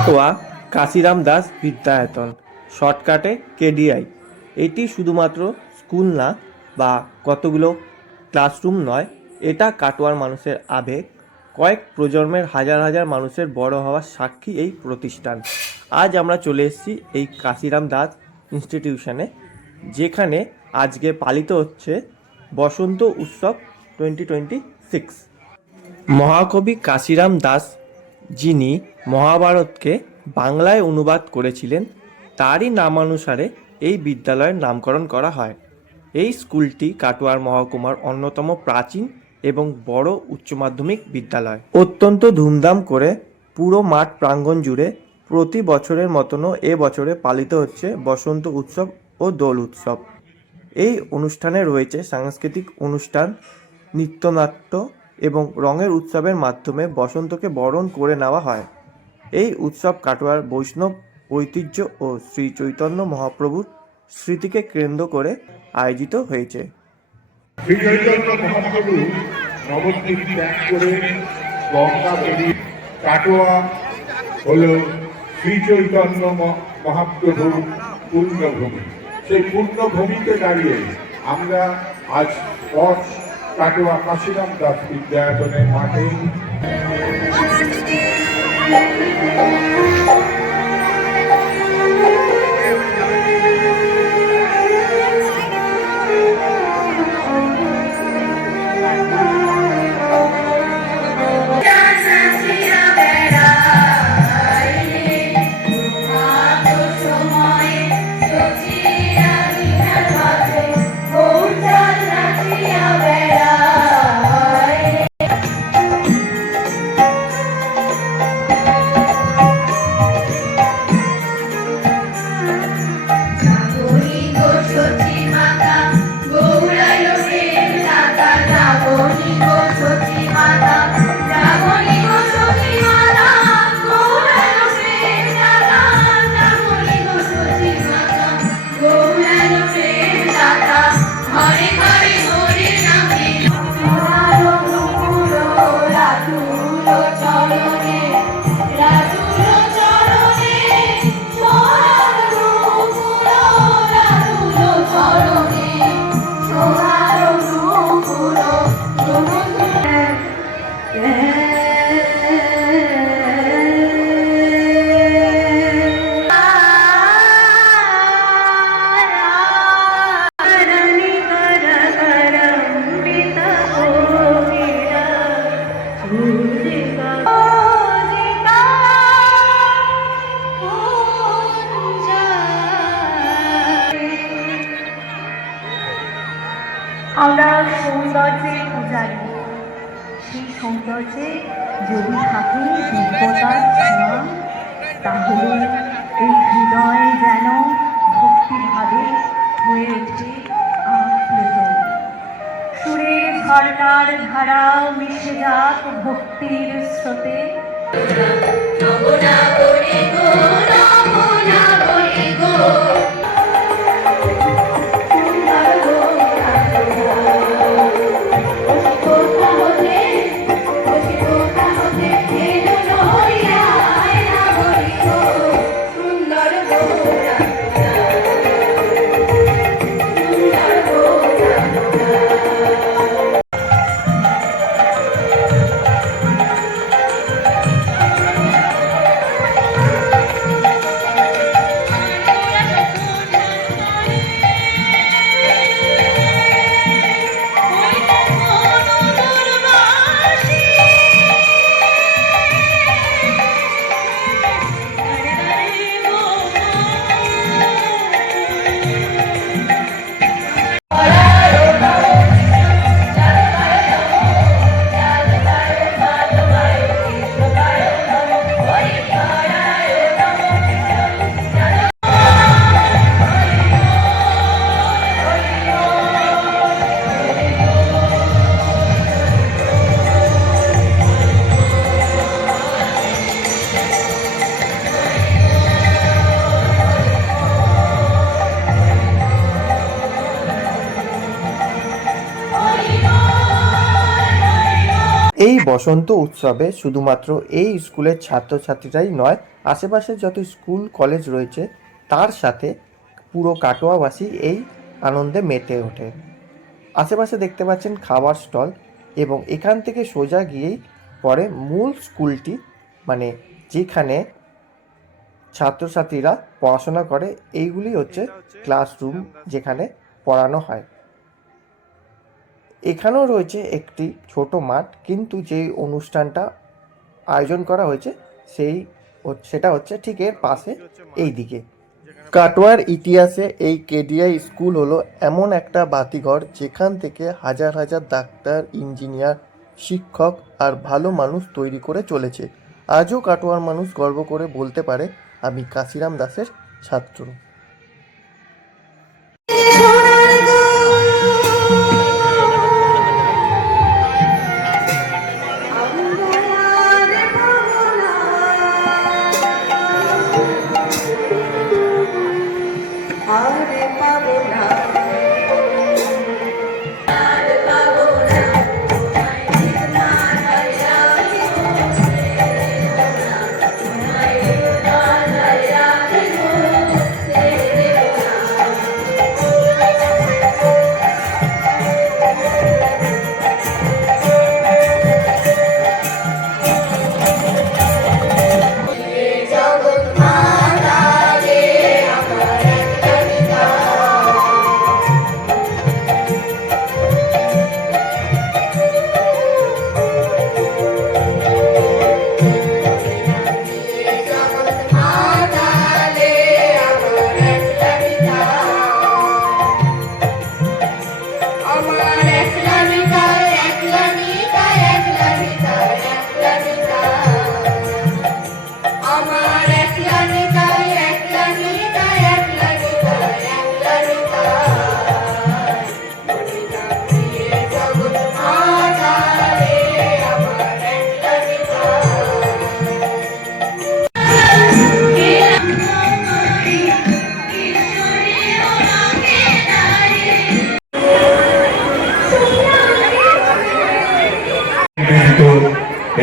কাটোয়া কাশিরাম দাস বিদ্যায়তন, শর্টকাটে কেডিআই। এটি শুধুমাত্র স্কুল না বা কতগুলো ক্লাসরুম নয়, এটা কাটোয়ার মানুষের আবেগ, কয়েক প্রজন্মের হাজার হাজার মানুষের বড় হওয়ার সাক্ষী এই প্রতিষ্ঠান। আজ আমরা চলে এসেছি এই কাশিরাম দাস ইনস্টিটিউশনে, যেখানে আজকে পালিত হচ্ছে বসন্ত উৎসব 2026। মহাকবি কাশিরাম দাস, যিনি মহাভারতকে বাংলায় অনুবাদ করেছিলেন, তারই নামানুসারে এই বিদ্যালয়ের নামকরণ করা হয়। এই স্কুলটি কাটোয়ার মহকুমার অন্যতম প্রাচীন এবং বড় উচ্চ মাধ্যমিক বিদ্যালয়। অত্যন্ত ধুমধাম করে পুরো মাঠ প্রাঙ্গণ জুড়ে প্রতি বছরের মতনও এবছরে পালিত হচ্ছে বসন্ত উৎসব ও দোল উৎসব। এই অনুষ্ঠানে রয়েছে সাংস্কৃতিক অনুষ্ঠান, নৃত্যনাট্য এবং রঙের উৎসবের মাধ্যমে বসন্তকে বরণ করে নেওয়া হয়। এই উৎসব কাটোয়ার বৈষ্ণব ঐতিহ্য ও শ্রী চৈতন্য মহাপ্রভুর স্মৃতিকে কেন্দ্র করে আয়োজিত হয়েছে। শ্রী চৈতন্য মহাপ্রভু নবদ্বীপ ত্যাগ করে গঙ্গা পেরিয়ে কাটোয়া হল শ্রী চৈতন্য মহাপ্রভুর পূর্ণভূমি। সেই পূর্ণভূমিতে দাঁড়িয়ে আমরা আজ কাটোয়া কাশিরাম দাস বিদ্যায়তনের মাঠে আমরা সৌন্দর্যের পূজারী। সেই সৌন্দর্যে যদি থাকে দিব্যতার ছোঁয়া, তাহলে এই হৃদয় যেন ভক্তিভাবে হয়ে ওঠে আপ্লুত। সুরের ঝর্ণার ধারা মিশে যাক ভক্তির স্রোতে। বসন্ত উৎসবে শুধুমাত্র এই স্কুলের ছাত্রছাত্রীরাই নয়, আশেপাশে যত স্কুল কলেজ রয়েছে তার সাথে পুরো কাটোয়াবাসী এই আনন্দে মেতে ওঠে। আশেপাশে দেখতে পাচ্ছেন খাবার স্টল, এবং এখান থেকে সোজা গিয়েই পরে মূল স্কুলটি, মানে যেখানে ছাত্রছাত্রীরা পড়াশোনা করে। এইগুলি হচ্ছে ক্লাসরুম যেখানে পড়ানো হয়। এখানেও রয়েছে একটি ছোট মাঠ, কিন্তু যে অনুষ্ঠানটা আয়োজন করা হয়েছে সেটা হচ্ছে ঠিক এর পাশে এই দিকে। কাটোয়ার ইতিহাসে এই কেডিআই স্কুল হলো এমন একটা বাতিঘর যেখান থেকে হাজার হাজার ডাক্তার, ইঞ্জিনিয়ার, শিক্ষক আর ভালো মানুষ তৈরি করে চলেছে। আজও কাটোয়ার মানুষ গর্ব করে বলতে পারে, আমি কাশিরাম দাসের ছাত্র।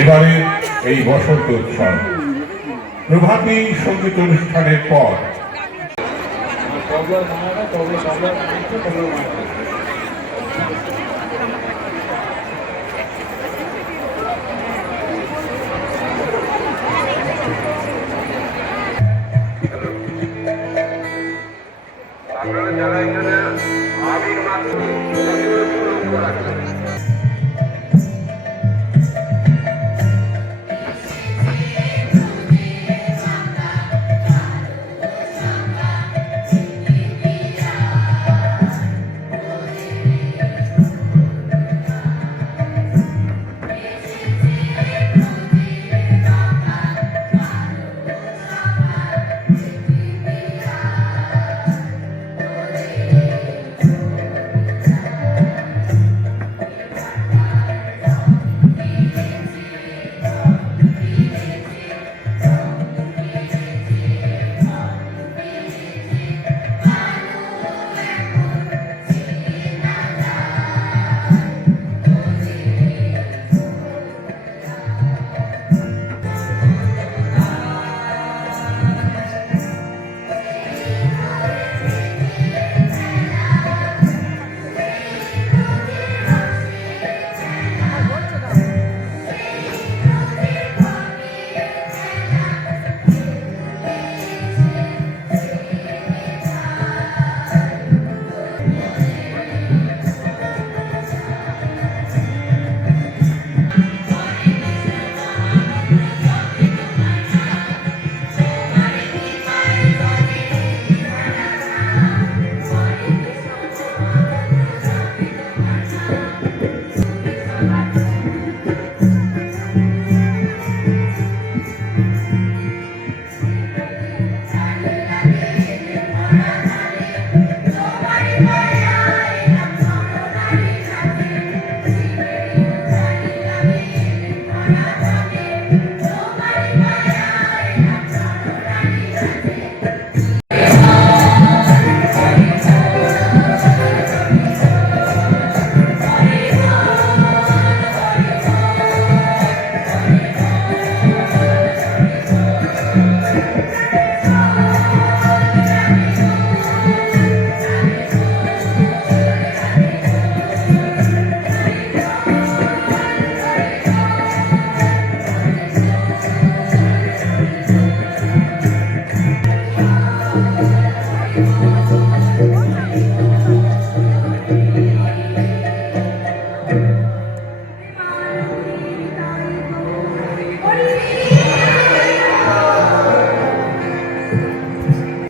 এবারে এই বসন্ত উৎসব প্রভাতী সঙ্গীত অনুষ্ঠানের পর আপনারা যারা এখানে আবির মাত্র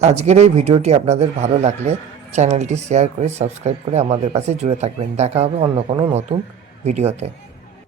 আজকের এই ভিডিওটি আপনাদের ভালো লাগলে চ্যানেলটি শেয়ার করে সাবস্ক্রাইব করে আমাদের পাশে জুড়ে থাকবেন। দেখা হবে অন্য কোনো নতুন ভিডিওতে।